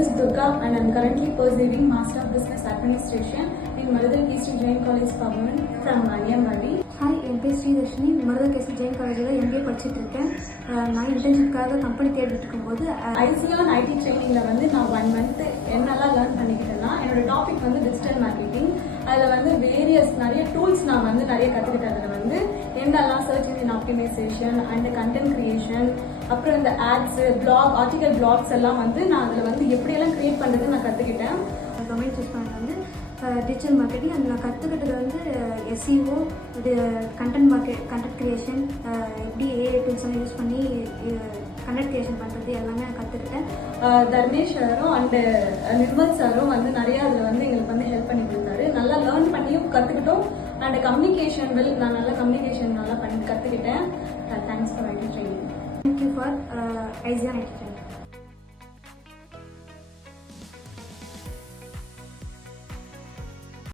is Durga and I am currently pursuing Master of Business Administration in Marudu KC Jain College Pavan from Maniyambadi. Hi, என் பேர் ஸ்ரீதர்ஷினி. மருதா கேசி ஜெயின் காலேஜில் MBA படிச்சுட்டு இருக்கேன். நான் இன்டர்ன்ஷிப்காக company தேடிட்டு இருக்கும்போது ஐசிஆன் ஐடி ட்ரைனிங்கில் வந்து நான் 1 month என்னெல்லாம் லேர்ன் பண்ணிக்கிட்டேன்னா, என்னோட டாபிக் வந்து டிஜிட்டல் மார்க்கெட்டிங். அதில் வந்து நிறைய டூல்ஸ் நான் வந்து நிறைய கற்றுக்கிட்டேன். அதில் வந்து என்னெல்லாம் search engine optimisation and content creation, அப்புறம் இந்த ஆட்ஸ், ஆர்டிகல் பிளாக்ஸ் எல்லாம் வந்து நான் அதில் வந்து எப்படியெல்லாம் கிரியேட் பண்ணுறதுன்னு நான் கற்றுக்கிட்டேன். டொமைன் சூஸ் பண்ணது வந்து டிஜிட்டல் மார்க்கெட்டிங். அதில் நான் கற்றுக்கிட்டது வந்து எஸ்இஓ, கண்டென்ட் கிரியேஷன், எப்படி ஏஐ டூல்ஸ் எல்லாம் யூஸ் பண்ணி கண்டென்ட் கிரியேஷன் பண்ணுறது எல்லாமே நான் கற்றுக்கிட்டேன். தர்மேஷ் சாரும் அண்டு நிர்மல் சாரும் வந்து நிறையா அதில் வந்து எங்களுக்கு வந்து ஹெல்ப் பண்ணி கொடுத்தாரு. நல்லா லேர்ன் பண்ணியும் கற்றுக்கிட்டோம். அண்ட் கம்யூனிகேஷன் நான் நல்லா கம்யூனிகேஷன் நல்லா பண்ணி கற்றுக்கிட்டேன். Thanks for IT training. Thank you for ஐசிஆன் ஐடி ட்ரைனிங்.